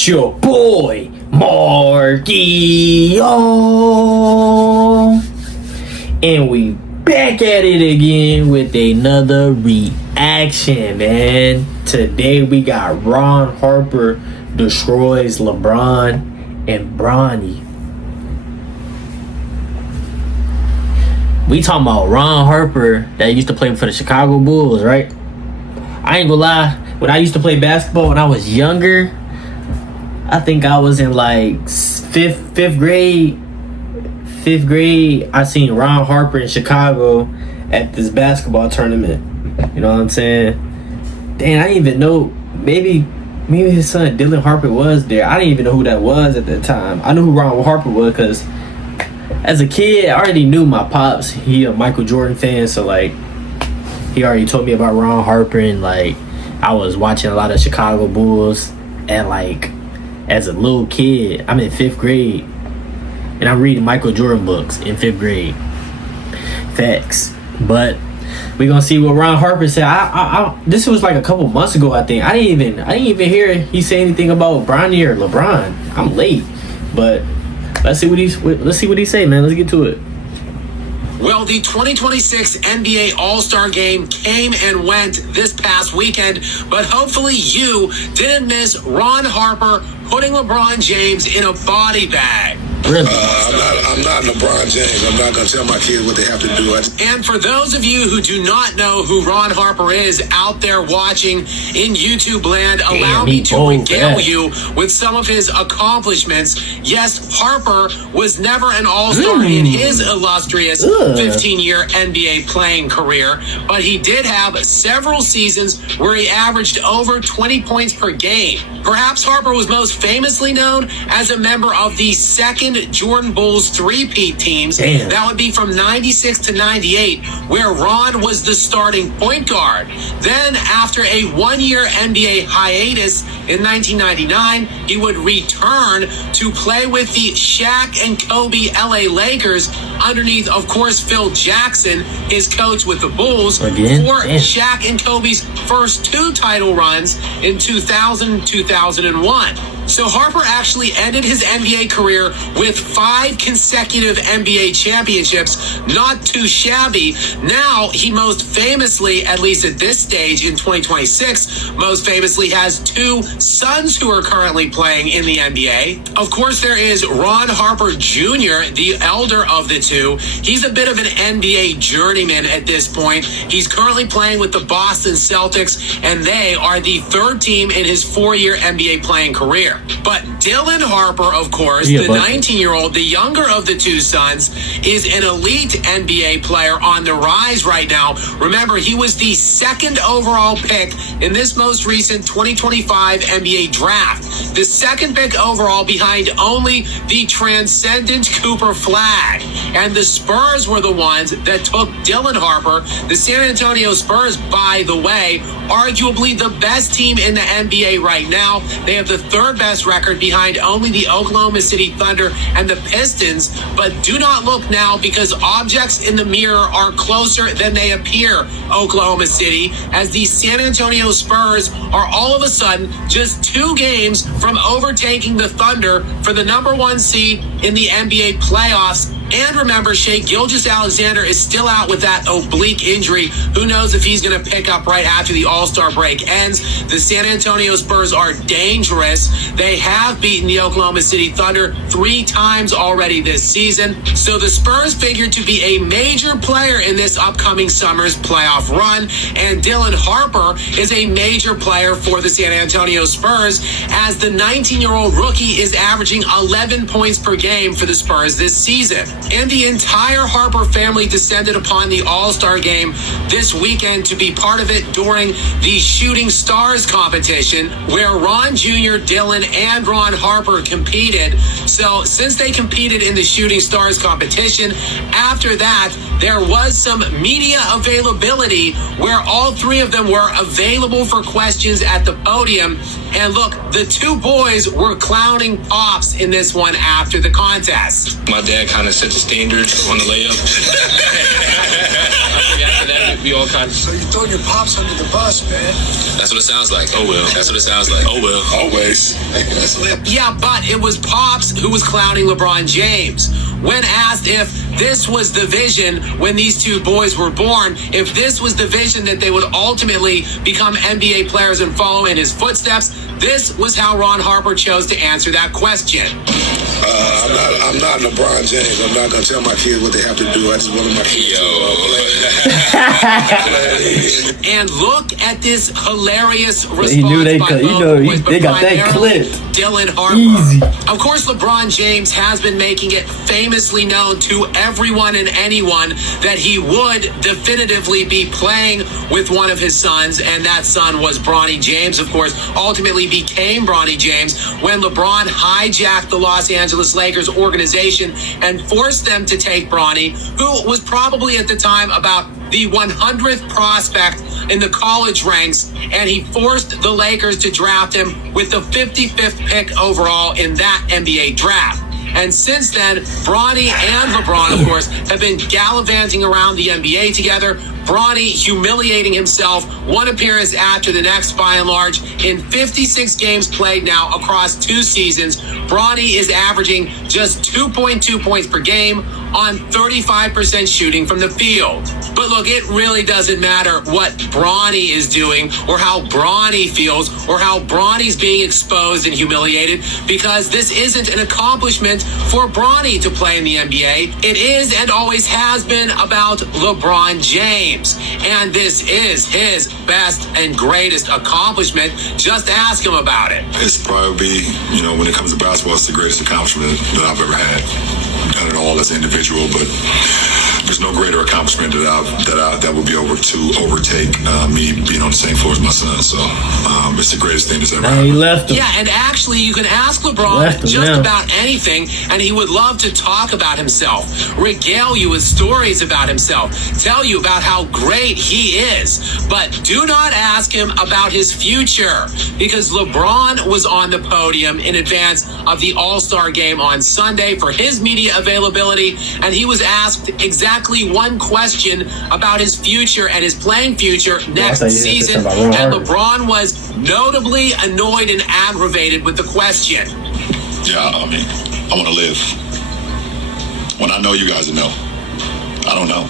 It's your boy, Marky, and we back at it again with another reaction, man. Today we got Ron Harper destroys LeBron and Bronny. We talking about Ron Harper that used to play for the Chicago Bulls, right? I ain't gonna lie, when I used to play basketball when I was younger, I think I was in like fifth grade. I seen Ron Harper in Chicago at this basketball tournament. You know what I'm saying? Dang, I didn't even know. Maybe his son Dylan Harper was there. I didn't even know who that was at the time. I knew who Ron Harper was because as a kid, I already knew my pops. He a Michael Jordan fan, so like he already told me about Ron Harper, and like I was watching a lot of Chicago Bulls, and like as a little kid, I'm in 5th grade, and I'm reading Michael Jordan books in 5th grade. Facts. But we gonna see what Ron Harper said. I this was like a couple months ago, I think. I didn't even hear he say anything about Bronny or LeBron. I'm late, but let's see what he say, man. Let's get to it. Well, the 2026 NBA All-Star Game came and went this past weekend, but hopefully you didn't miss Ron Harper putting LeBron James in a body bag. Really? I'm not LeBron James. I'm not going to tell my kids what they have to do. And for those of you who do not know who Ron Harper is out there watching in YouTube land, allow me to regale you with some of his accomplishments. Yes, Harper was never an All-Star in his illustrious 15-year NBA playing career, but he did have several seasons where he averaged over 20 points per game. Perhaps Harper was most famously known as a member of the second Jordan Bulls three-peat teams. Damn. That would be from 96 to 98, where Ron was the starting point guard. Then, after a one-year NBA hiatus in 1999, he would return to play with the Shaq and Kobe LA Lakers underneath, of course, Phil Jackson, his coach with the Bulls, for Shaq and Kobe's first 2 title runs in 2000 and 2001. So Harper actually ended his NBA career with 5 consecutive NBA championships, not too shabby. Now, he most famously, at least at this stage in 2026, most famously has 2 sons who are currently playing in the NBA. Of course, there is Ron Harper Jr., the elder of the 2. He's a bit of an NBA journeyman at this point. He's currently playing with the Boston Celtics, and they are the 3rd team in his 4-year NBA playing career. But Dylan Harper, of course, the 19-year-old, the younger of the 2 sons, is an elite NBA player on the rise right now. Remember, he was the 2nd overall pick in this most recent 2025 NBA draft. The 2nd pick overall behind only the transcendent Cooper Flag. And the Spurs were the ones that took Dylan Harper. The San Antonio Spurs, by the way, arguably the best team in the NBA right now. They have the 3rd best record behind only the Oklahoma City Thunder and the Pistons. But do not look now, because objects in the mirror are closer than they appear, Oklahoma City, as the San Antonio Spurs are all of a sudden just 2 games from overtaking the Thunder for the number 1 seed in the NBA playoffs. And remember, Shai Gilgeous-Alexander is still out with that oblique injury. Who knows if he's going to pick up right after the All-Star break ends. The San Antonio Spurs are dangerous. They have beaten the Oklahoma City Thunder 3 times already this season. So the Spurs figured to be a major player in this upcoming summer's playoff run. And Dylan Harper is a major player for the San Antonio Spurs, as the 19-year-old rookie is averaging 11 points per game for the Spurs this season. And the entire Harper family descended upon the All-Star Game this weekend to be part of it during the Shooting Stars competition, where Ron Jr., Dylan, and Ron Harper competed. So since they competed in the Shooting Stars competition, after that, there was some media availability where all 3 of them were available for questions at the podium. And look, the 2 boys were clowning Pops in this one after the contest. My dad kind of set the standard on the layup. After that, We all kind of... So you throwing your pops under the bus, man. That's what it sounds like. Oh, well. That's what it sounds like. Oh, well. Always. Yeah, but it was Pops who was clowning LeBron James. When asked if this was the vision when these two boys were born, if this was the vision that they would ultimately become NBA players and follow in his footsteps, this was how Ron Harper chose to answer that question. I'm not LeBron James. I'm not gonna tell my kids what they have to do. I just want my kids to play. And look at this hilarious response He knew they by could. both boys, They got that primarily clipped. Dylan Harper. Easy. Of course, LeBron James has been making it famously known to everyone and anyone that he would definitively be playing with one of his sons, and that son was Bronny James, of course, ultimately became Bronny James when LeBron hijacked the Los Angeles Lakers organization and forced them to take Bronny, who was probably at the time about the 100th prospect in the college ranks, and he forced the Lakers to draft him with the 55th pick overall in that NBA draft. And since then, Bronny and LeBron, of course, have been gallivanting around the NBA together. Bronny humiliating himself one appearance after the next by and large. In 56 games played now across 2 seasons, Bronny is averaging just 2.2 points per game on 35% shooting from the field. But look, it really doesn't matter what Bronny is doing or how Bronny feels or how Bronny's being exposed and humiliated, because this isn't an accomplishment for Bronny to play in the NBA. It is and always has been about LeBron James. And this is his best and greatest accomplishment. Just ask him about it. It's probably, when it comes to basketball, it's the greatest accomplishment that I've ever had. Done it all as an individual, but there's no greater accomplishment that would be able to overtake me being on the same floor as my son. So it's the greatest thing that's ever happened. He left him. Yeah, and actually, you can ask LeBron just about anything, and he would love to talk about himself, regale you with stories about himself, tell you about how great he is. But do not ask him about his future, because LeBron was on the podium in advance of the All-Star game on Sunday for his media availability, and he was asked exactly one question about his future and his playing future next season, and LeBron was notably annoyed and aggravated with the question. Yeah, I want to live. When I know, you guys know. I don't know.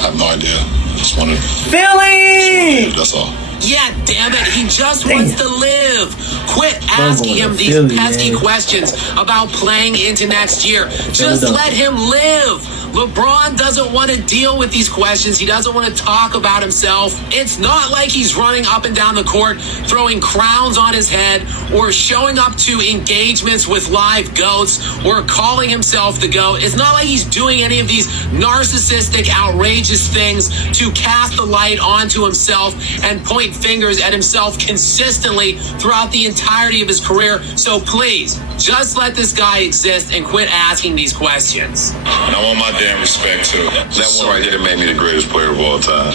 I have no idea. I just want to... Philly! That's all. Yeah, damn it. He just wants to live. Quit asking him these pesky questions about playing into next year. Just let him live. LeBron doesn't want to deal with these questions. He doesn't want to talk about himself. It's not like he's running up and down the court, throwing crowns on his head, or showing up to engagements with live goats, or calling himself the GOAT. It's not like he's doing any of these narcissistic, outrageous things to cast the light onto himself and point fingers at himself consistently throughout the entirety of his career. So please, just let this guy exist and quit asking these questions. And I want my damn respect too. That one right there made me the greatest player of all time.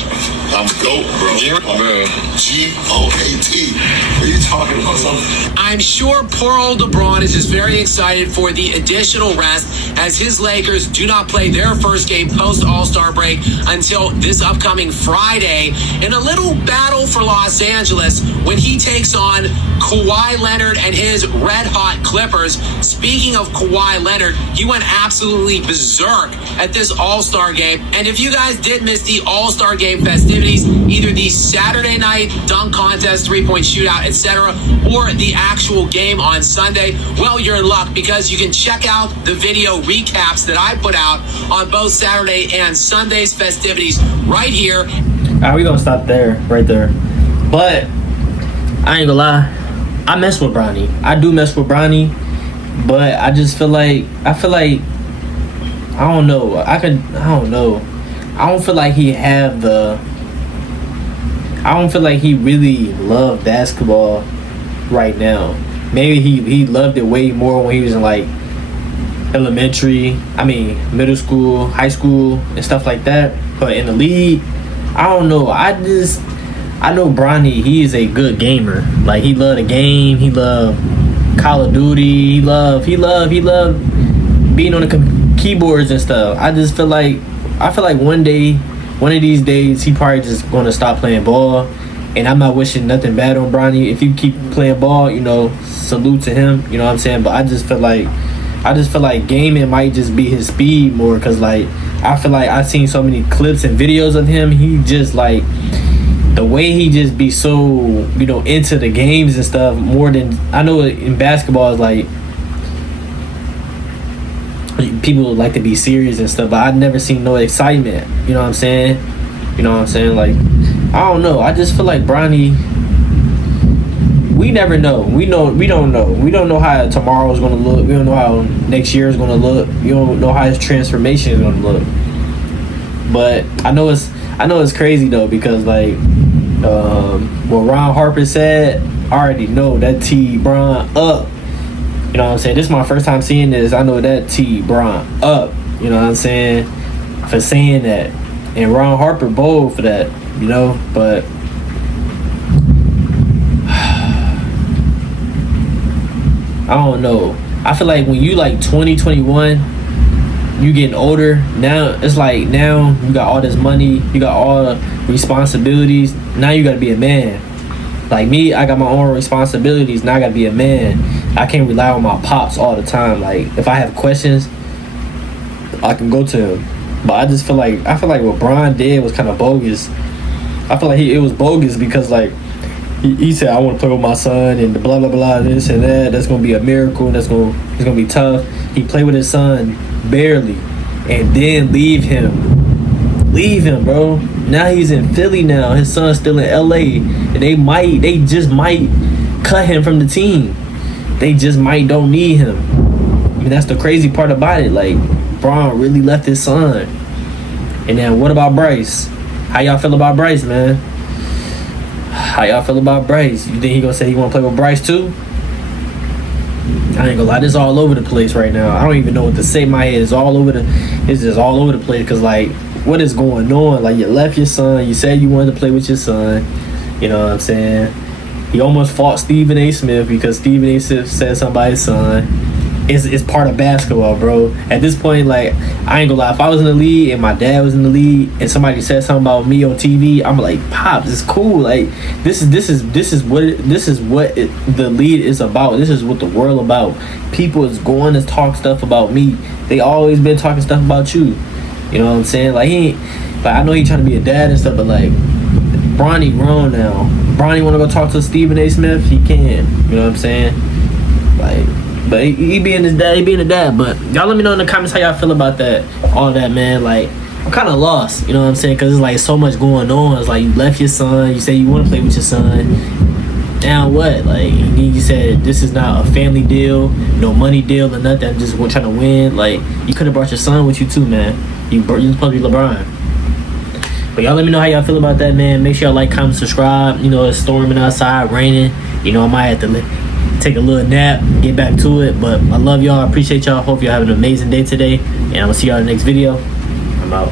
I'm GOAT, bro. Man. GOAT. What are you talking about? I'm sure poor old LeBron is just very excited for the additional rest, as his Lakers do not play their first game post All-Star break until this upcoming Friday in a little battle for Los Angeles when he takes on Kawhi Leonard and his red-hot Clippers. Speaking of Kawhi Leonard, he went absolutely berserk at this All-Star game. And if you guys did miss the All-Star game festivities, either the Saturday night dunk contest, three-point shootout, etc., or the actual game on Sunday, well, you're in luck, because you can check out the video recaps that I put out on both Saturday and Sunday's festivities right here. All right, we're going to stop there, right there. But I ain't gonna lie, I mess with Bronny. I do mess with Bronny, but I just feel like I don't know. I don't know. I don't feel like he really loved basketball right now. Maybe he loved it way more when he was in middle school, high school, and stuff like that. But in the league, I don't know. I know Bronny, he is a good gamer. Like, he loved the game. He loved Call of Duty. He loved being on the keyboards and stuff. I feel like one day one of these days he probably just gonna stop playing ball. And I'm not wishing nothing bad on Bronny. If you keep playing ball, you know, salute to him. You know what I'm saying? But I just feel like gaming might just be his speed more, because like I feel like I've seen so many clips and videos of him. He just like the way he just be so, you know, into the games and stuff more than I know in basketball is like people like to be serious and stuff, but I've never seen no excitement. You know what I'm saying? You know what I'm saying? Like, I don't know. I just feel like Bronny, we never know. We don't know. We don't know how tomorrow is going to look. We don't know how next year is going to look. You don't know how his transformation is going to look. But I know it's crazy though, because like what Ron Harper said, I already know that T Bron up. You know what I'm saying? This is my first time seeing this. I know that T Bron up. You know what I'm saying? For saying that. And Ron Harper bold for that, you know, but I don't know. I feel like when you like 20, 21, you getting older. Now it's like now you got all this money, you got all the responsibilities. Now you gotta be a man. Like me, I got my own responsibilities. Now I gotta be a man. I can't rely on my pops all the time. Like if I have questions, I can go to him. But I feel like what Bron did was kind of bogus. I feel like it was bogus because like he said, I want to play with my son and the blah blah blah, this and that. That's gonna be a miracle. It's gonna be tough. He played with his son barely, and then leave him, bro. Now he's in Philly. Now his son's still in LA, and they just might cut him from the team. They just might don't need him. I mean, that's the crazy part about it. Like, Bron really left his son. And then what about Bryce? How y'all feel about Bryce, man? How y'all feel about Bryce? You think he gonna say he wanna play with Bryce too? I ain't gonna lie, this all over the place right now. I don't even know what to say. My head is it's just all over the place, because like, what is going on? Like, you left your son, you said you wanted to play with your son, you know what I'm saying? He almost fought Stephen A. Smith because Stephen A. Smith said something about his son. It's part of basketball, bro. At this point, like, I ain't gonna lie, if I was in the league and my dad was in the league and somebody said something about me on TV, I'm like, Pops, it's cool. Like, this is what the league is about. This is what the world about. People is going to talk stuff about me. They always been talking stuff about you. You know what I'm saying? Like, I know he trying to be a dad and stuff, but like, Bronny grown now. Bronny want to go talk to Stephen A. Smith, he can. You know what I'm saying? Like, but he being his dad, he being a dad. But y'all let me know in the comments how y'all feel about that, all that, man. Like, I'm kind of lost, you know what I'm saying? Because it's like so much going on. It's like you left your son, you say you want to play with your son. Now what? Like, you said this is not a family deal, no money deal or nothing. I'm just trying to win. Like, you could have brought your son with you too, man. You're supposed to be LeBron. But y'all let me know how y'all feel about that, man. Make sure y'all like, comment, subscribe. You know, it's storming outside, raining. You know, I might have to take a little nap, get back to it. But I love y'all. I appreciate y'all. Hope y'all have an amazing day today. And I'm going to see y'all in the next video. I'm out.